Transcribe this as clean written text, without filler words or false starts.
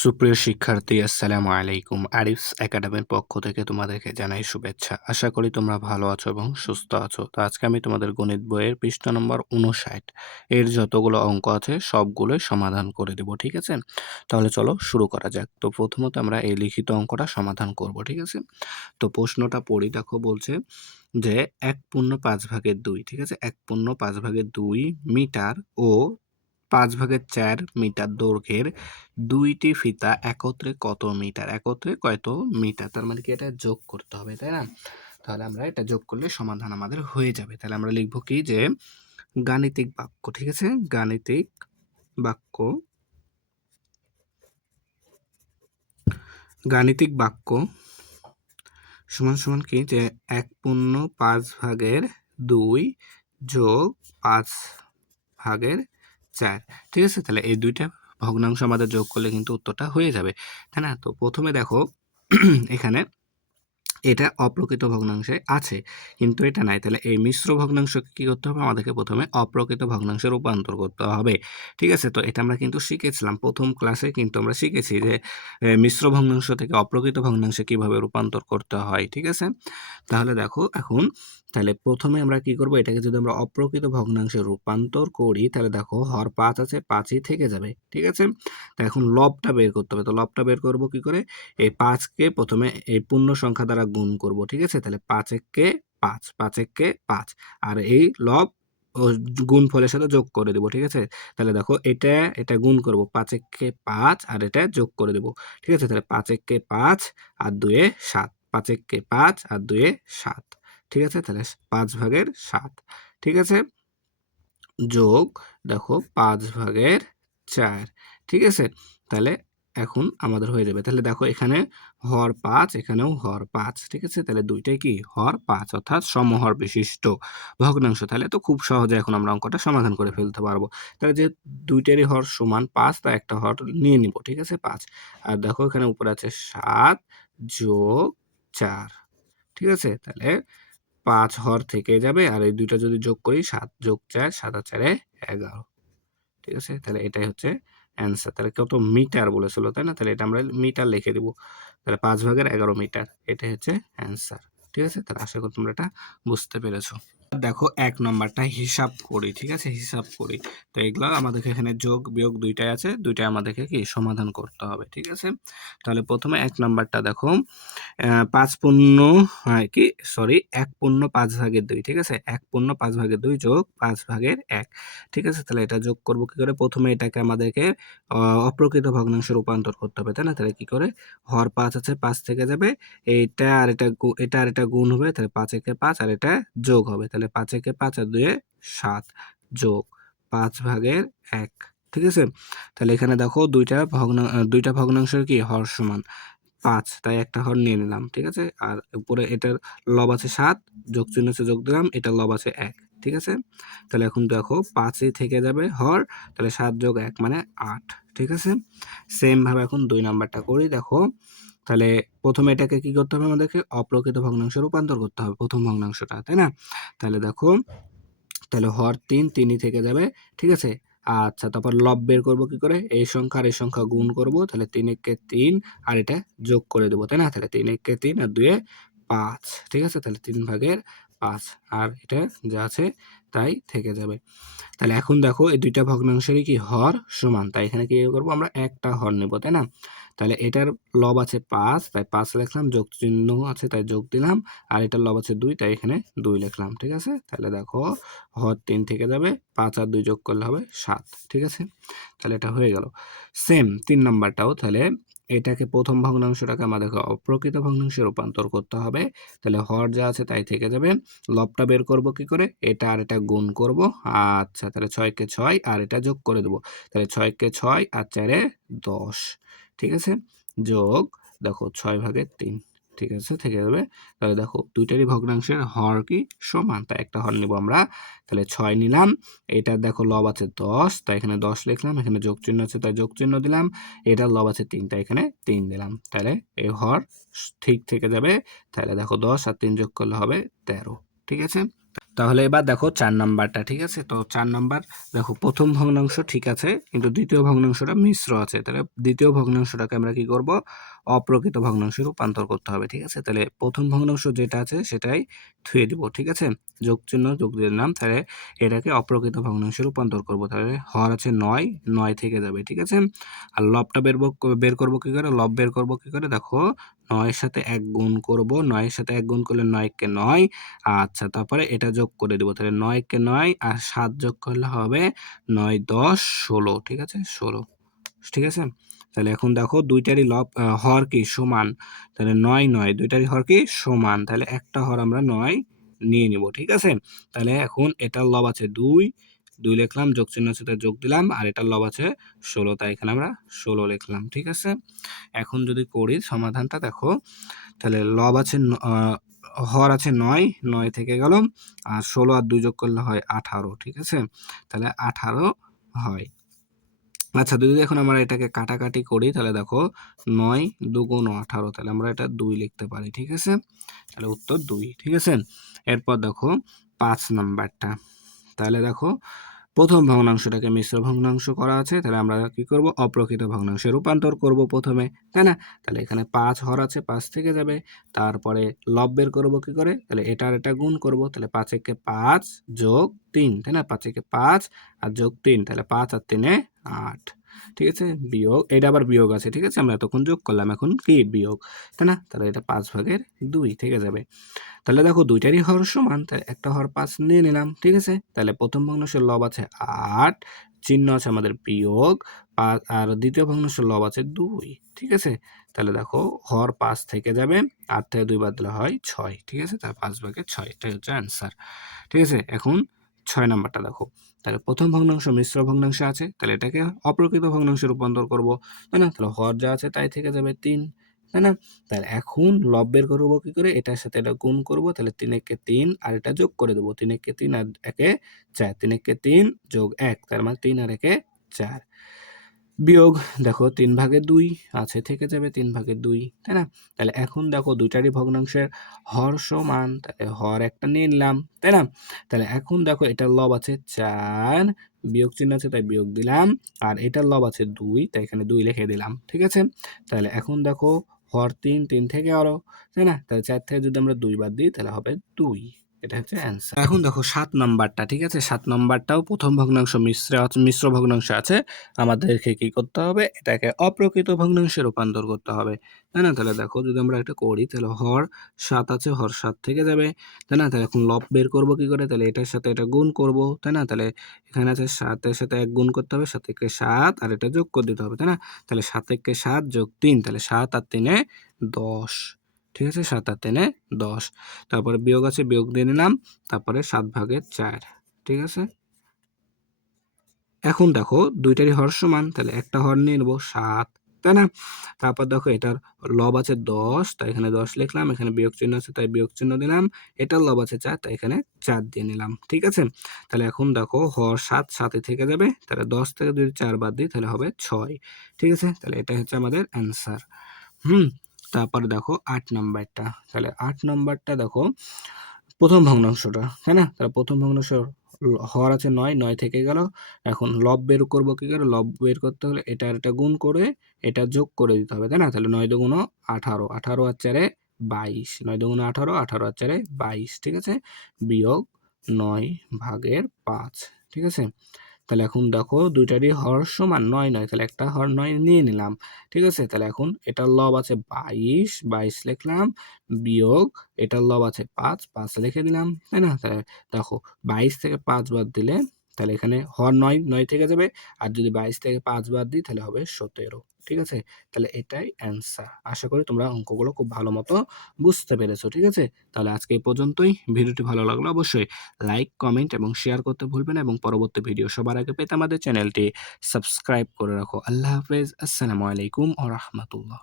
সুপ্রিয় শিক্ষার্থী, আসসালামু আলাইকুম। আরিফস একাডেমির পক্ষ থেকে তোমাদেরকে জানাই শুভেচ্ছা। আশা করি তোমরা ভালো আছো এবং সুস্থ আছো। তো আজকে আমি তোমাদের গণিত বইয়ের পৃষ্ঠা নম্বর 59 এর যতগুলো অঙ্ক আছে সবগুলোই সমাধান করে দেব, ঠিক আছে? তাহলে চলো শুরু করা যাক। তো প্রথমত আমরা এই লিখিত অঙ্কটা সমাধান করব, ঠিক আছে? তো প্রশ্নটা পড়ি, দেখো বলছে যে 1/5/2, ঠিক আছে? 1/5/2 মিটার ও 5/4 মিটার দৈর্ঘ্যের দুইটি ফিতা একত্রে কত মিটার? একত্রে কত মিটার? তার মানে কি এটা যোগ করতে হবে, তাই না? তাহলে আমরা এটা যোগ করলে সমাধান আমাদের হয়ে যাবে। তাহলে আমরা লিখব কি যে গাণিতিক বাক্য, ঠিক আছে? গাণিতিক বাক্য, গাণিতিক বাক্য সমান সমান কি যে 1/5/2 যোগ 5/4, ঠিক আছে? তাহলে এই দুইটা ভগ্নাংশ আমাদের যোগ করলে কিন্তু উত্তরটা হয়ে যাবে, তাই না? তো প্রথমে দেখো এখানে এটা অপ্রকৃত ভগ্নাংশে আছে, কিন্তু এটা নাই। তাহলে এই মিশ্র ভগ্নাংশকে কি করতে হবে? আমাদেরকে প্রথমে অপ্রকৃত ভগ্নাংশে রূপান্তর করতে হবে, ঠিক আছে? তো এটা আমরা কিন্তু শিখেছিলাম প্রথম ক্লাসে, কিন্তু আমরা শিখেছি যে মিশ্র ভগ্নাংশ থেকে অপ্রকৃত ভগ্নাংশে কিভাবে রূপান্তর করতে হয়, ঠিক আছে? তাহলে দেখো এখন, তাহলে প্রথমে আমরা কি করব? এটাকে যদি আমরা অপ্রকৃত ভগ্নাংশে রূপান্তর করি, তাহলে দেখো হর 5 আছে, 5ই থেকে যাবে, ঠিক আছে? তা এখন লবটা বের করতে হবে। তো লবটা বের করব কি করে? এই 5কে প্রথমে এই পূর্ণ সংখ্যা দ্বারা গুণ করব, ঠিক আছে? তাহলে 5 একে 5, 5 একে 5, আর এই লব ও গুণফলের সাথে যোগ করে দেব, ঠিক আছে? তাহলে দেখো এটা গুণ করব, 5 একে 5 আর এটা যোগ করে দেব, ঠিক আছে? তাহলে 5 একে 5 আর 2 এ 7, 5 একে 5 আর 2 এ 7, ঠিক আছে? তাহলে 5/7, ঠিক আছে? যোগ দেখো 5/4, ঠিক আছে? তাহলে এখন আমাদের হয়ে যাবে। তাহলে দেখো এখানে হর 5, এখানেও হর 5, ঠিক আছে? তাহলে দুইটাই কি হর 5, অর্থাৎ সমহর বিশিষ্ট ভগ্নাংশ। তাহলে তো খুব সহজে এখন আমরা অঙ্কটা সমাধান করে ফেলতে পারবো। তাহলে যে দুইটারই হর সমান 5, তাই একটা হর নিয়ে নিব, ঠিক আছে? 5, আর দেখো এখানে উপরে আছে 7 যোগ 4, ঠিক আছে? তাহলে 5 হর থেকে যাবে, আর এই দুইটা যদি যোগ করি 7 যোগ 4, 7 আর 4 11, ঠিক আছে? তাহলে এটাই হচ্ছে অ্যান্সার। তাহলে কত মিটার বলেছিল, তাই না? তাহলে এটা আমরা মিটার লিখে দিব। তাহলে 5/11 মিটার, এটাই হচ্ছে অ্যান্সার, ঠিক আছে? তাহলে আশা করি তোমরা এটা বুঝতে পেরেছো। দেখো 1 নম্বরটা হিসাব করি, ঠিক আছে? হিসাব করি। তো এগুলো আমাদেরকে এখানে যোগ বিয়োগ দুইটাই আছে, দুইটাই আমাদেরকে কি সমাধান করতে হবে, ঠিক আছে? তাহলে প্রথমে 1 নম্বরটা দেখো 1/5/2, ঠিক আছে? 1/5/2 যোগ 5/1, ঠিক আছে? তাহলে এটা যোগ করব কি করে? প্রথমে এটাকে আমাদেরকে অপ্রকৃত ভগ্নাংশে রূপান্তর করতে হবে, তাই না? তাহলে কি করে? হর 5 আছে, 5 থেকে যাবে, এইটা আর এটা গুণ হবে, তাহলে 5 একে 5 আর এটা যোগ হবে, তাহলে 5 একে 5 আর 2 এ 7 যোগ 5/1, ঠিক আছে? তাহলে এখানে দেখো দুইটা ভগ্নাংশের কি হর সমান 5, তাই একটা হর নিয়ে নিলাম, ঠিক আছে? আর উপরে এটার লব আছে 7, যোগ চিহ্ন আছে, যোগ দিলাম, এটার লব আছে 1, ঠিক আছে? তাহলে এখন দেখো 5ই থেকে যাবে হর, তাহলে 7 যোগ 1 মানে 8, ঠিক আছে? সেম ভাবে এখন 2 নাম্বারটা করি, দেখো তাহলে প্রথমে এটাকে কি করতে হবে? আমাদেরকে অপ্রকৃত ভগ্নাংশে রূপান্তর করতে হবে, প্রথম ভগ্নাংশটা, তাই না? তাহলে দেখো, তাহলে হর 3, 3ই থেকে যাবে, ঠিক আছে? আচ্ছা, তারপর লব বের করব কি করে? এই সংখ্যা আর এই সংখ্যা গুণ করব, তাহলে 3 একে 3 আর এটা যোগ করে দেব, তাই না? তাহলে 3 একে 3 আর 2 এ 5, ঠিক আছে? তাহলে 3/5, আর এটা যা আছে তাই থেকে যাবে। তাহলে এখন দেখো এই দুইটা ভগ্নাংশেরই কি হর সমান, তাই এখানে কি করব? আমরা একটা হর নেব, তাই না? তাহলে এটার লব আছে 5, তাই 5 লিখলাম, যোগ চিহ্ন আছে তাই যোগ দিলাম, আর এটার লব আছে 2, তাই এখানে 2 লিখলাম, ঠিক আছে? তাহলে দেখো হর 3 থেকে যাবে, 5 আর 2 যোগ করলে হবে 7, ঠিক আছে? তাহলে এটা হয়ে গেল। সেম 3 নাম্বারটাও, তাহলে এটাকে প্রথম ভগ্নাংশটাকে আমাদেরকে অপ্রকৃত ভগ্নাংশে রূপান্তর করতে হবে। তাহলে হর যা আছে তাই থেকে যাবে, লবটা বের করব কি করে? এটা আর এটা গুণ করব, আচ্ছা তাহলে 6 কে 6 আর এটা যোগ করে দেব, তাহলে 6 কে 6 আর 4 এ 10, ঠিক আছে? যোগ দেখো 6/3, ঠিক আছে? থেকে যাবে। তাহলে দেখো দুইটারই ভগ্নাংশের হর কি সমান, তাই একটা হর নিব আমরা, তাহলে 6 নিলাম, এটা দেখো লব আছে 10, তাই এখানে 10 লিখলাম, এখানে যোগ চিহ্ন আছে তাই যোগ চিহ্ন দিলাম, এটার লব আছে 3, তাই এখানে 3 দিলাম, তাহলে এই হর ঠিক থেকে যাবে। তাহলে দেখো 10 আর 3 যোগ করলে হবে 13, ঠিক আছে? তাহলে এবার দেখো ৪ নাম্বারটা, ঠিক আছে? তো ৪ নাম্বার দেখো প্রথম ভগ্নাংশ ঠিক আছে, কিন্তু দ্বিতীয় ভগ্নাংশটা মিশ্র আছে। তাহলে দ্বিতীয় ভগ্নাংশটাকে আমরা কি করব? অপ্রকৃত ভগ্নাংশে রূপান্তর করতে হবে, ঠিক আছে? তাহলে প্রথম ভগ্নাংশ যেটা আছে সেটাই থুয়ে দিব, ঠিক আছে? যোগ চিহ্ন যোগ দিয়ে দিলাম। তাহলে এটাকে অপ্রকৃত ভগ্নাংশে রূপান্তর করব। তাহলে হর আছে ৯, ৯ থেকে যাবে, ঠিক আছে? আর লবটা বের করব কি করে? লব বের করব কি করে? দেখো ৯ এর সাথে ১ গুণ করব। ৯ এর সাথে ১ গুণ করলে ৯ কে ৯। আচ্ছা, তারপরে এটা যোগ করে দেব। তাহলে ৯ কে ৯ আর ৭ যোগ করলে হবে ৯, ১০, ১৬, ঠিক আছে? ১৬, ঠিক আছে? তাহলে এখন দেখো দুইটারই হর কি? সমান। তাহলে ৯, ৯ দুইটারই হর কি? সমান। তাহলে একটা হর আমরা ৯ নিয়ে নিব, ঠিক আছে? তাহলে এখন এটার লব আছে ২, ২ লিখলাম, যোগ চিহ্ন আছে তাই যোগ দিলাম, আর এটার লব আছে ১৬, তাই এখানে আমরা ১৬ লিখলাম, ঠিক আছে? এখন যদি করি সমাধানটা দেখো, তাহলে লব আছে হর আছে ৯, ৯ থেকে গেল, আর ১৬ আর ২ যোগ করলে হয় ১৮, ঠিক আছে? তাহলে ১৮ হয়। আচ্ছা, যদি এখন আমরা এটাকে কাটাকাটি করি তাহলে দেখো ৯ দুগুণ ১৮, তাহলে আমরা এটা ২ লিখতে পারি, ঠিক আছে? তাহলে উত্তর ২, ঠিক আছে? এরপর দেখো ৫ নাম্বারটা। তাহলে দেখো প্রথম ভগ্নাংশটাকে মিশ্র ভগ্নাংশ করা আছে, তাহলে আমরা কি করব? অপ্রকৃত ভগ্নাংশে রূপান্তর করব প্রথমে, তাই না? তাহলে এখানে ৫ হর আছে, ৫ থেকে যাবে। তারপরে লব বের করব কি করে? তাহলে এটা আর এটা গুণ করব। তাহলে ৫ একে ৫ যোগ ৩, তাই না? ৫ একে ৫ আর যোগ ৩, তাহলে ৫ আর ৩ এ ৮, ঠিক আছে? বিয়োগ, এটা আবার বিয়োগ আছে, ঠিক আছে? আমরা এতক্ষণ যোগ করলাম, এখন কি? বিয়োগ, তাই না? তাহলে এটা ৫/২ থেকে যাবে। তাহলে দেখো দুইটারই হর সমান, তাহলে একটা হর ৫ নিয়ে নিলাম, ঠিক আছে? তাহলে প্রথম ভগ্নাংশের লব আছে ৮, চিহ্ন আছে আমাদের বিয়োগ ৫, আর দ্বিতীয় ভগ্নাংশের লব আছে ২, ঠিক আছে? তাহলে দেখো হর ৫ থেকে যাবে, ৮ থেকে ২ বাদ দিলে হয় ৬, ঠিক আছে? তাহলে ৫/৬, এটাই হচ্ছে অ্যান্সার, ঠিক আছে? এখন ৬ নাম্বারটা দেখো। তাহলে প্রথম ভগ্নাংশ মিশ্র ভগ্নাংশ আছে, তাহলে এটাকে অপ্রকৃত ভগ্নাংশে রূপান্তর করব, তাই না? তাহলে হর যা আছে তাই থেকে যাবে ৩, তাই না? তাহলে এখন লব বের করবো কি করে? এটার সাথে এটা গুণ করব, তাহলে ৩ একে ৩ আর এটা যোগ করে দেবো। ৩ একে ৩ আর একে ৪, ৩ একে ৩ যোগ ১, তার মানে ৩ আর একে ৪। বিয়োগ, দেখো ৩/২ আছে, থেকে যাবে ৩/২, তাই না? তাহলে এখন দেখো দুইটারই ভগ্নাংশের হর সমান, তাহলে হর একটা নিয়ে নিলাম, তাই না? তাহলে এখন দেখো এটার লব আছে ৪, বিয়োগ চিহ্ন আছে তাই বিয়োগ দিলাম, আর এটার লব আছে ২, তাই এখানে ২ লিখে দিলাম, ঠিক আছে? তাহলে এখন দেখো হর ৩, ৩ থেকে গেল, তাই না? তাহলে ৪ থেকে যদি আমরা ২ বাদ দিই তাহলে হবে ২, এটা হচ্ছে অ্যান্সার। এখন দেখো ৭ নাম্বারটা, ঠিক আছে? ৭ নাম্বারটাও প্রথম ভগ্নাংশ মিশ্র ভগ্নাংশ আছে, আমাদেরকে কি করতে হবে? এটাকে অপ্রকৃত ভগ্নাংশে রূপান্তর করতে হবে, তাই না? তাহলে দেখো যদি আমরা এটা করি তাহলে হর ৭ আছে, হর ৭ থেকে যাবে, তাই না? তাহলে এখন লব বের করব কি করে? তাহলে এটার সাথে এটা গুণ করব, তাই না? তাহলে এখানে আছে ৭ এর সাথে ১ গুণ করতে হবে, ৭ একে ৭ আর এটা যোগ করে দিতে হবে, তাই না? তাহলে ৭ একে ৭ যোগ ৩, তাহলে ৭ আর ৩ এ ১০, ঠিক আছে? ৭ আর ৩ এ ১০। তারপরে বিয়োগ আছে, বিয়োগ দিয়ে নিলাম। তারপরে ৭/৪, ঠিক আছে? এখন দেখো দুইটারই হর সমান, তাহলে একটা হর নিয়ে নেবো ৭, তাই না? তারপর দেখো এটার লব আছে ১০, তাই এখানে ১০ লিখলাম, এখানে বিয়োগ চিহ্ন আছে তাই বিয়োগ চিহ্ন দিলাম, এটার লব আছে ৪, তাই এখানে ৪ দিয়ে নিলাম, ঠিক আছে? তাহলে এখন দেখো হর ৭, ৭ই থেকে যাবে, তাহলে ১০ থেকে যদি ৪ বাদ দিই তাহলে হবে ৬, ঠিক আছে? তাহলে এটা হচ্ছে আমাদের অ্যান্সার। হুম, তারপরে দেখো ৮ নাম্বারটা। তাহলে ৮ নাম্বারটা দেখো প্রথম ভগ্নাংশটা, তাই না? তাহলে প্রথম ভগ্নাংশ হর আছে ৯, ৯ থেকে গেল। এখন লব বের করব কি করে? লব বের করতে হলে এটা আর এটা গুণ করে এটা যোগ করে দিতে হবে, তাই না? তাহলে ৯ দুগুণ ১৮, ১৮ আর ৪ এ ২২, ৯ দুগুণ ১৮, ১৮ আর ৪ এ ২২, ঠিক আছে? বিয়োগ ৯/৫, ঠিক আছে? তাহলে এখন দেখো দুইটারই হর সমান ৯, ৯, তাহলে একটা হর ৯ নিয়ে নিলাম, ঠিক আছে? তাহলে এখন এটার লব আছে ২২, ২২ লিখলাম, বিয়োগ এটার লব আছে ৫, ৫ লিখে দিলাম, তাই না? তাহলে দেখো ২২ থেকে ৫ বাদ দিলে তাহলে এখানে হর ৯, ৯ থেকে যাবে, আর যদি ২২ থেকে ৫ বাদ দিই তাহলে হবে ১৭, ঠিক আছে? তাহলে এটাই অ্যান্সার। আশা করি তোমরা অঙ্কগুলো খুব ভালো মতো বুঝতে পেরেছো, ঠিক আছে? তাহলে আজকে এই পর্যন্তই। ভিডিওটি ভালো লাগলে অবশ্যই লাইক, কমেন্ট এবং শেয়ার করতে ভুলবেন না, এবং পরবর্তী ভিডিও সবার আগে পেতে আমাদের চ্যানেলটি সাবস্ক্রাইব করে রাখো। আল্লাহ হাফেজ। আসসালামু আলাইকুম ওয়া রাহমাতুল্লাহ।